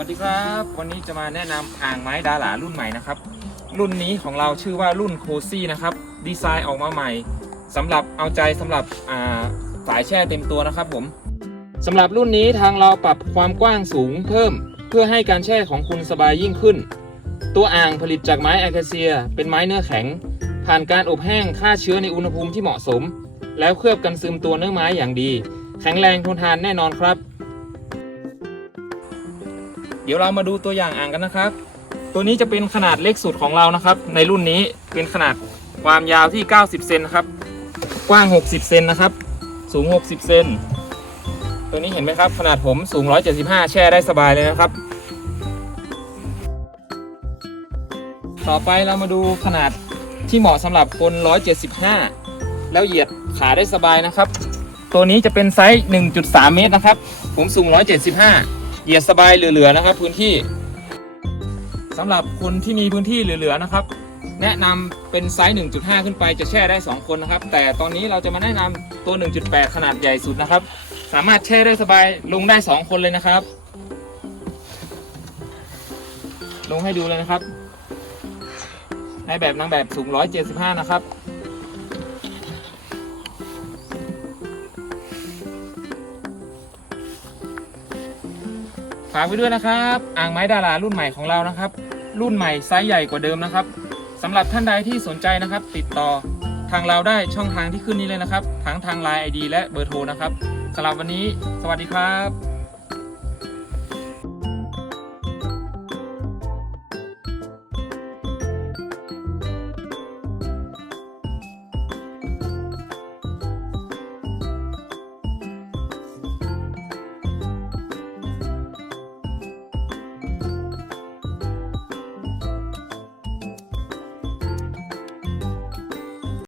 วัสดีครับ วันนี้จะมาแนะนำอ่างไม้ดาหลารุ่นใหม่นะครับ รุ่นนี้ของเราชื่อว่ารุ่นโคซี่นะครับ ดีไซน์ออกมาใหม่สำหรับเอาใจสำหรับอ่าสายแช่เต็มตัวนะครับผมสำหรับรุ่นนี้ทางเราปรับความกว้างสูงเพิ่ม เพื่อให้การแช่ของคุณสบายยิ่งขึ้น ตัวอ่างผลิตจากไม้แอคาเซีย เป็นไม้เนื้อแข็ง ผ่านการอบแห้งฆ่าเชื้อในอุณหภูมิที่เหมาะสม แล้วเคลือบกันซึมตัวเนื้อไม้อย่างดี แข็งแรงทนทานแน่นอนครับ ดี๋ยวเรามาดูตัวอย่างอ่างกันนะครับ ตัวนี้จะเป็นขนาดเล็กสุดของเรานะครับ ในรุ่นนี้เป็นขนาดความยาวที่ 90 เซนนะครับ กว้าง 60 เซนนะครับ สูง 60 เซน ตัวนี้เห็นไหมครับ ขนาดผมสูง 175 แช่ได้สบายเลยนะครับ ต่อไปเรามาดูขนาดที่เหมาะสำหรับคน 175 แล้วเหยียดขาได้สบายนะครับ ตัวนี้จะเป็นไซส์ 1.3 เมตรนะครับ ผมสูง 175 เหยียดสบายเหลือๆนะครับ พื้นที่สำหรับคนที่มีพื้นที่เหลือๆนะครับ แนะนำเป็นไซส์ 1.5 ขึ้นไปจะแช่ได้ 2 คนนะครับ แต่ตอนนี้เราจะมาแนะนำตัว 1.8 ขนาดใหญ่สุดนะครับ สามารถแช่ได้สบายลงได้ 2 คนเลยนะครับ ลงให้ดูเลยนะครับในแบบนางแบบสูง 175 นะครับ ฝากไว้ด้วยนะครับ อ่างไม้ดารารุ่นใหม่ของเรานะครับ รุ่นใหม่ไซส์ใหญ่กว่าเดิมนะครับสำหรับท่านใดที่สนใจนะครับ ติดต่อทางเราได้ช่องทางที่ขึ้นนี้เลยนะครับ ทั้งทางไลน์ไอดีและเบอร์โทรนะครับสำหรับวันนี้ สวัสดีครับ